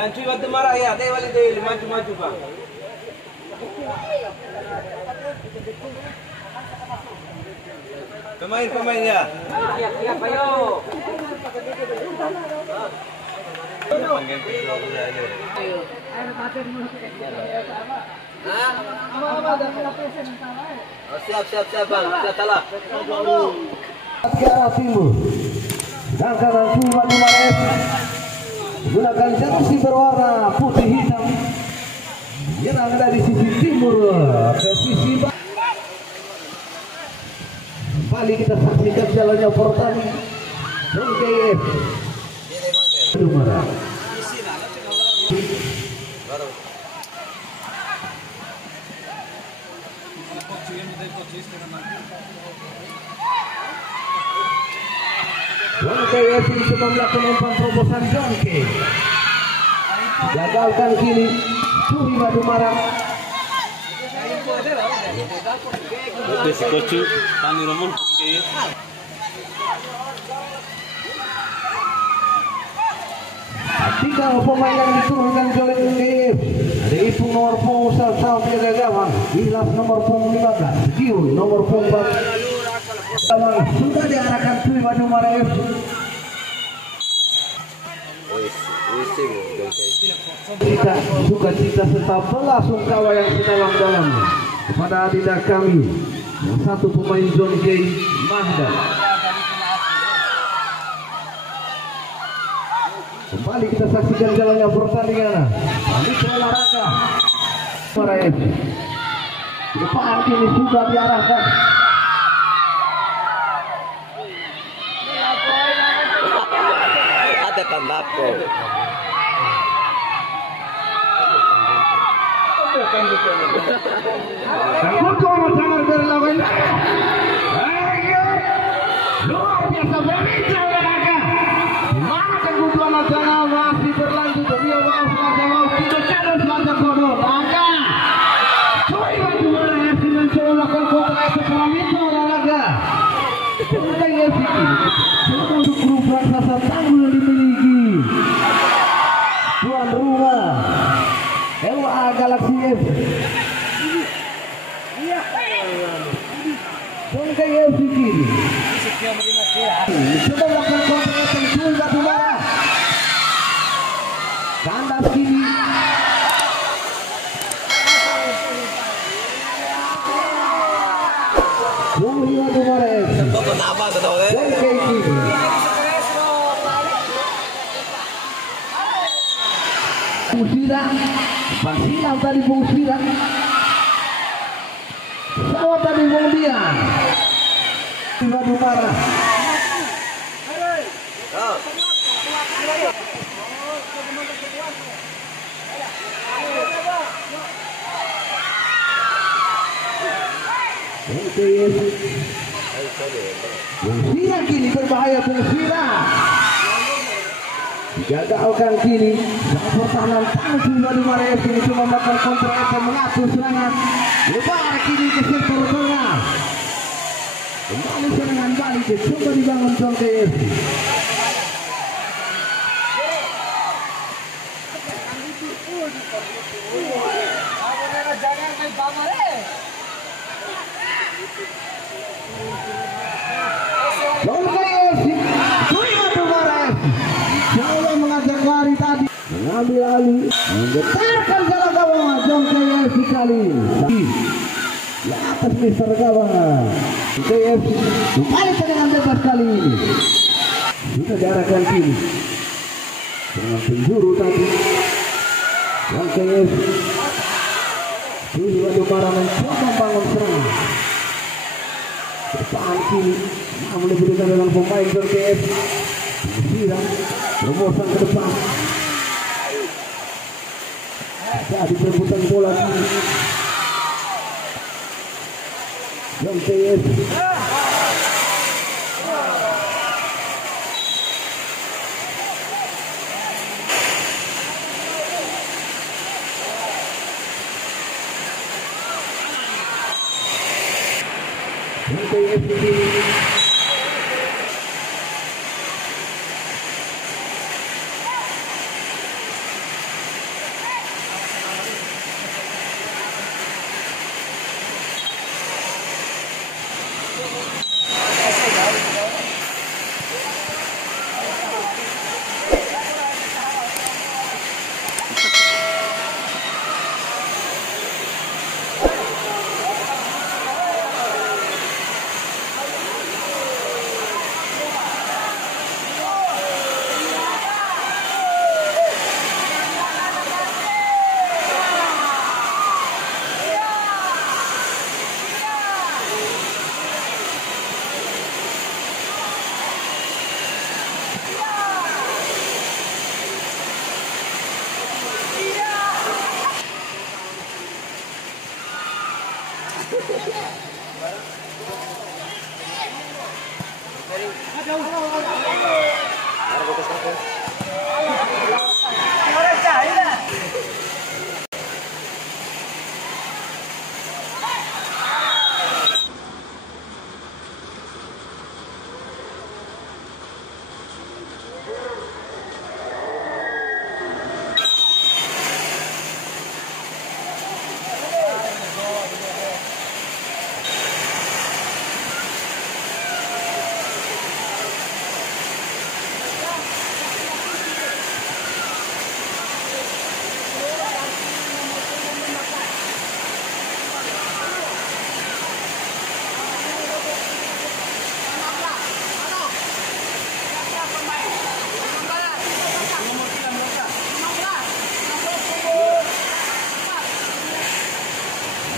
Yang cuy waktu marah ya, teh wali teh maju-maju bang. Pemain ya. Siap, ayo. Siap bang, siap salah. Ke arah timur. Sedangkan nanti Batu Mares menggunakan jersey berwarna putih hitam. Menyerang dari sisi timur ke sisi barat. Kembali kita saksikan jalannya pertandingan. GF Dumara. GF coba melakukan umpan terobosan Jonke. Gagalkan kini Curi Batu Marak. Desi kocu tani romon Tiga pemain yang diturunkan oleh GF. Ada Ipung nomor punggung sampai ke gawang. Bilas nomor punggung 15. Giul nomor punggung 4. Gawang sudah diarahkan Curi Batu Marak. Kita sukacita serta belasungkawa yang sedalam-dalamnya kepada adidah kami yang satu pemain John J. Mahda. Kembali kita saksikan jalannya pertandingan. Panitia olahraga Muara FC. Depan kini sudah diarahkan. ada kandapo. Sangat berlawan. Luar biasa bonita olahraga. Mana kebutuhan nasional masih berlanjut. Dia mau tidak jalan selatan kodoh. Maka Curi Batu Marak mencoba melakukan kontra ekonomi olahraga. Bukan efektif. Untuk grup raksasa tanggul yang dimiliki tuan rumah LA Galaxy F. Bangkai FC kiri. Coba melakukan kontra Curi Batu Marak. Kandas kiri. Curi Batu Marak. Bangkai kiri. Pusira, Basina tadi Pusira. Sawat tadi Dian. Batu Marak. Pusira kini berbahaya Pusira. Gagalkan kini sang pertahanan Curi Batu Marak ini cuma melakukan kontra itu mengatur serangan. Lebar kini ke sektor tengah. Kembali serangan balik coba dibangun John KF. John KF Curi Batu Marak coba mengajak lari tadi, mengambil alih, menggetarkan jalan gawang John KF kali di atas Mister Gawang. KF kembali dengan bebas kali ini sudah diarahkan kiri dengan penjuru tadi. John KF Curi Batu Marak mencoba membangun serangan depan kiri, namun diberikan dengan pemain John KF. Siram terobosan ke depan. Jadi perebutan bola kiri. John KF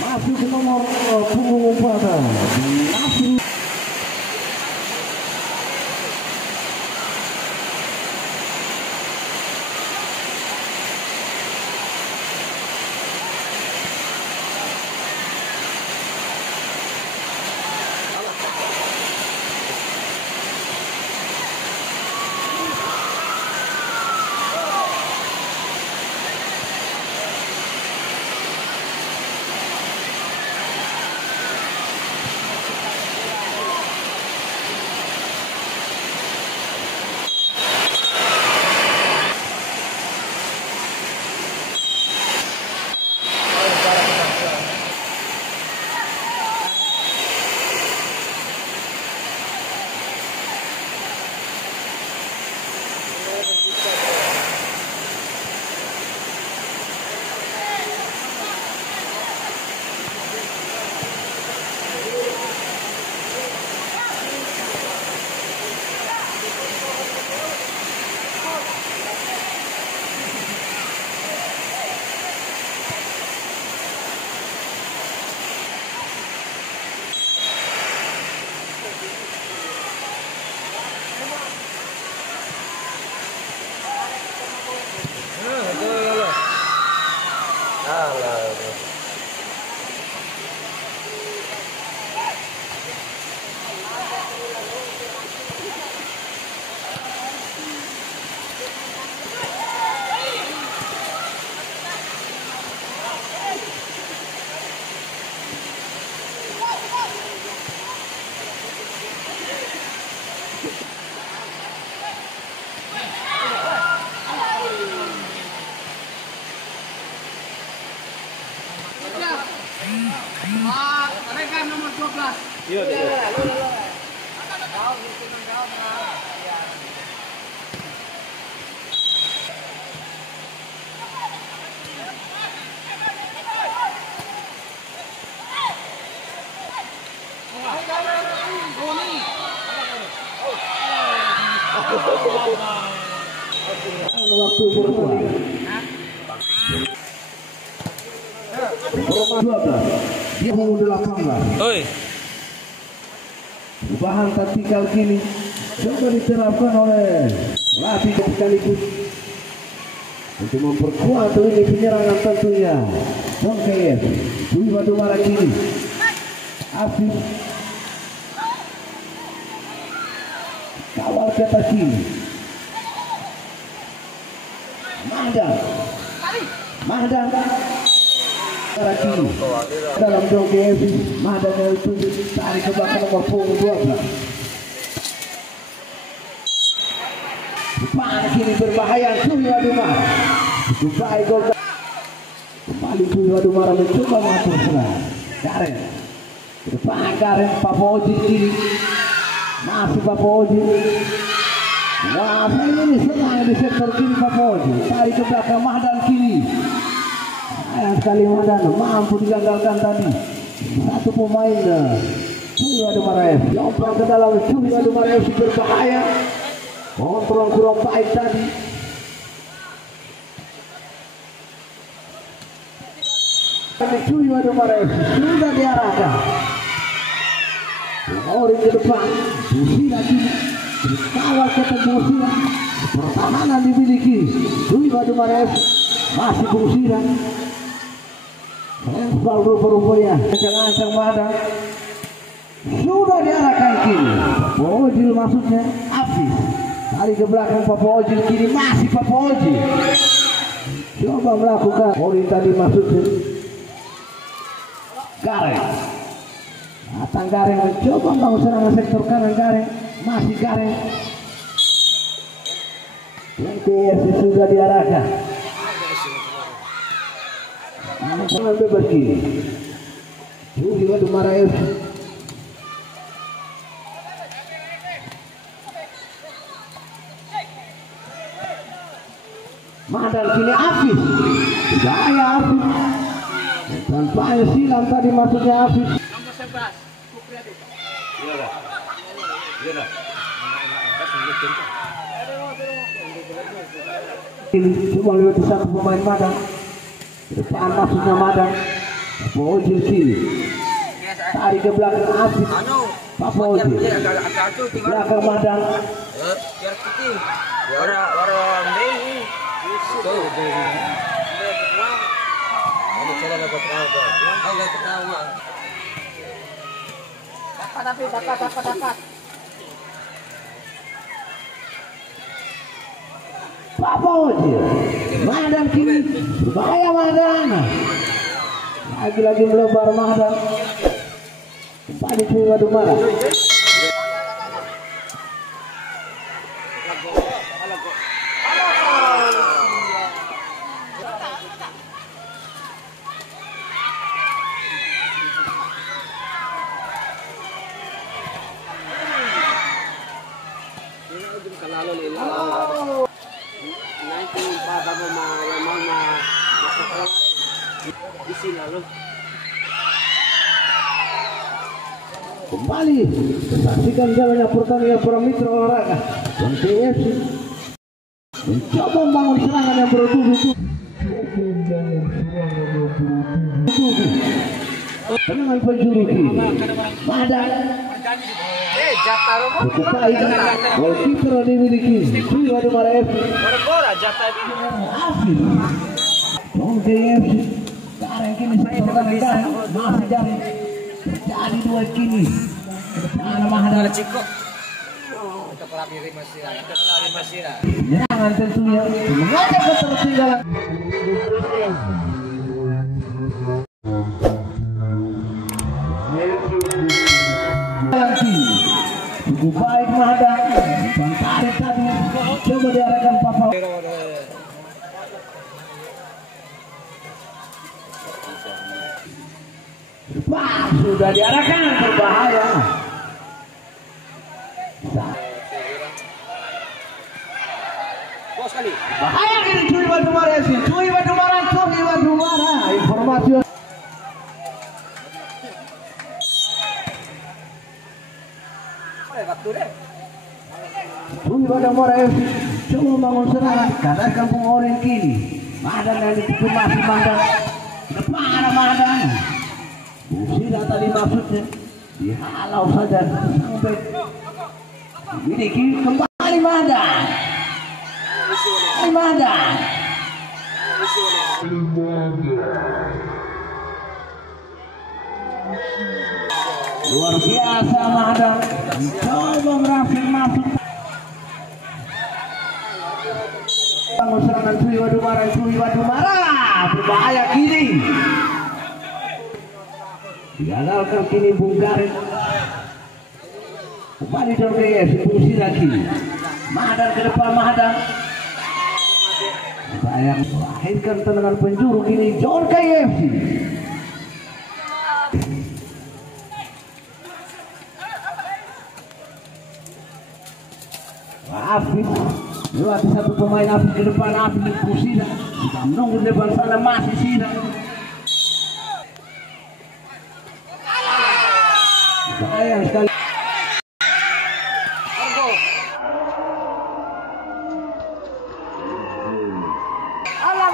Masuk ke nomor punggung 4 Nasri. Rekan nomor 12. Iya, Waktu berbuat. Nomor 12 dia mengunduh lapangan. Oi. Perubahan taktikal kini coba diterapkan oleh pelatih sekaligus untuk memperkuat lini penyerangan tentunya. Bongkes Dwi Badumara kini Afif kawal ke atas kini Mahdan arah kiri dalam Bongkes Mahdan yang itu tarik ke belakang nomor punggung 12. Depan kini berbahaya Dwi Badumara. Baik gol kembali Dwi Badumara mencoba mengatur serang. Karen ke depan Karen Papoji kiri masih Papoji. Wah ini senang di sektor kiri Papoji. Tarik ke belakang Mahdan kiri. Sayang sekali Mahdan mampu digagalkan tadi. Satu pemain Dwi Badumara FC jomplak ke dalam. Dwi Badumara FC berbahaya. Kontrol kurang baik tadi. Dwi Badumara FC sudah diarahkan. Ori ke depan, Busira kini dikawal ke Busira. Pertahanan dimiliki Dwi Badumara FC. Masih Busira. Handball rupa-rupanya ancang-ancang Madang sudah diarahkan kiri. Papa Ojil maksudnya Afis. Kali ke belakang Papa Ojil kiri, masih Papa Ojil coba melakukan Ori tadi maksudnya Gareng. Datang Gareng mencoba membangun serangan sektor kanan. Gareng masih Gareng. Yang KFC sudah diarahkan. Jangan bebas kiri. Juli Batu Mara FC. Madang kini Afis. Gaya Afis. Tanpa silam tadi maksudnya Afis. Nomor 11. Kupriadi. Iya dah. Iya dah. Coba lihat satu pemain Madang. Depan maksudnya Madang. Papa Ojil kiri. Tarik ke belakang Afis. Papa Ojil. Belakang Madang. Biar putih. Orang ini. Tuh. Ini cara dapat tahu tuh. Enggak ketawa. Dapat. Papa Ojil. Madang kiri. Berbahaya Madang. Lagi-lagi melebar Madang. Kembali ke Batu Mara. Kembali saksikan jalannya pertandingan para mitra olahraga dan KFC mencoba membangun serangan yang bertubi-tubi. Tendangan penjuru kiri Madang cukup baik. Goalkeeper dimiliki Juli Batu Mara FC. Afif Dong KFC. Gareng kini sektor kanan masih jari. Jadi dua kini. Depan Madang. Penyerangan tentunya mengajak ketertinggalan. Cukup baik Madang. Depan tarik tadi. Coba diarahkan Papa. Wah, sudah diarahkan, berbahaya. Bahaya kini Juli Batu Mara sih. Juli Batu Mara. Informasi. Juli Batu Mara coba membangun serangan. Karena kampung orang kini. Madang yang ditipu masih Madang. Depan Madang. Busira tadi maksudnya dihalau saja sampai dimiliki kembali Madang. Luar biasa Madang. Coba berhasil masuk. Bangun serangan Juli Batu Mara. Berbahaya kiri. Digagalkan kini Bung Gareng. Kembali John KFC fungsi lagi. Madang ke depan Madang. Sayang melahirkan tendangan penjuru kini John KFC. Afif lewati satu pemain Afif ke depan. Afif Pusida kita menunggu di depan sana masih Sida. Sayang sekali.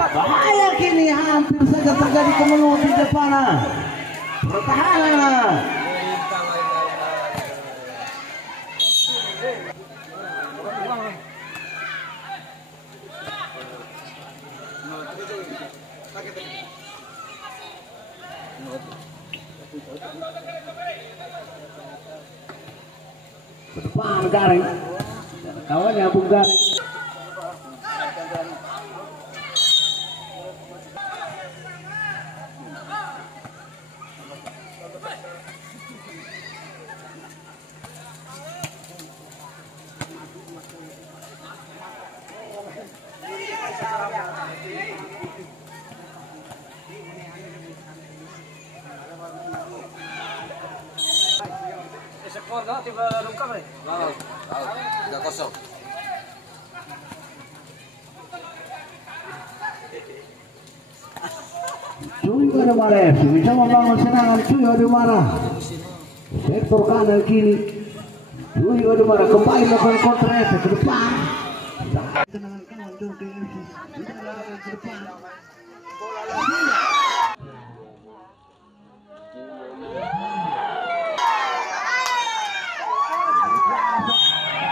Bahaya kini, hampir saja terjadi kemelut di depan pertahanan. Ke depan Garing. Kawannya Bung Garing. Skor no, tiba lengkap nih. Wow, 3-0. Cuy Wadumara FC bisa membangun serangan. Cuy Wadumara sektor kanan kiri. Cuy Wadumara kembali melakukan counter ke depan. Tendangan kanan John KFC ke depan.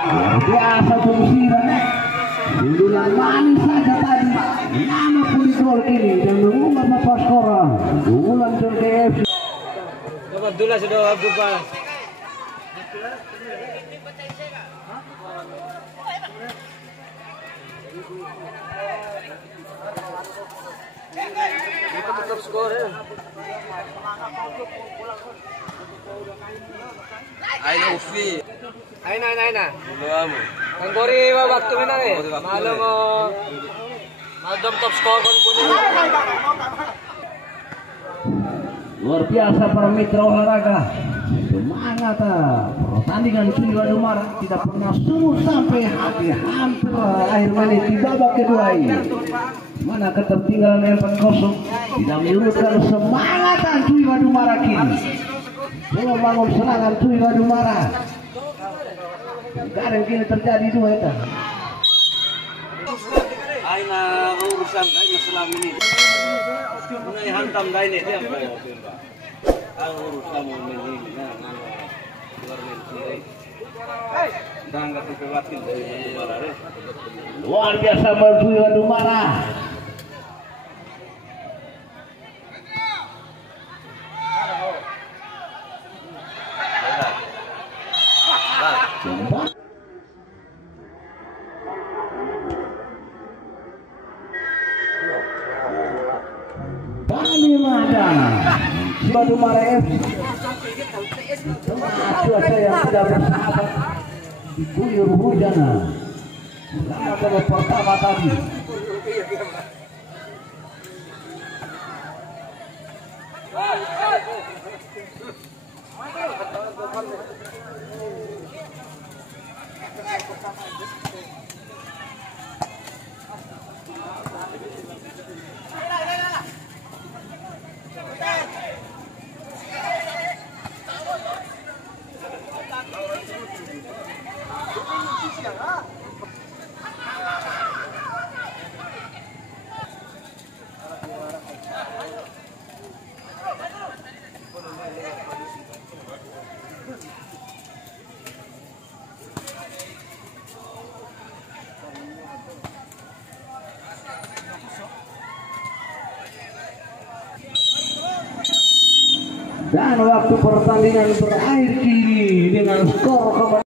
Luar biasa Bungsira. Sundulan manis saja tadi. Nama pun gol ini dan mengubah apa skor. Unggulan John KFC. Abdullah sudah berubah. Kita tetap skor ya. Aina Ufi. Aina. Belum. Ang gori waktu menang eh. Malu mo. Madam top score kon punya. Luar biasa para mitra olahraga. Semangat pertandingan Cuy Wadumara tidak pernah surut sampai hampir akhir menit di babak kedua ini. Mana ketertinggalan 4-0 tidak menyurutkan semangatan Cuy Wadumara kini. Membangun serangan Cuy Wadumara. Garing kini terjadi dua itu. Aina urusan aina selama ini. Mulai hantam dah ini dia. Ang urusan mo ini na. Dangga tipewatin dari Wadumara. Luar biasa Cuy Wadumara. Wadumara FC cuaca yang tidak bersahabat diguyur hujan selama babak pertama tadi. Dan waktu pertandingan berakhir kini dengan skor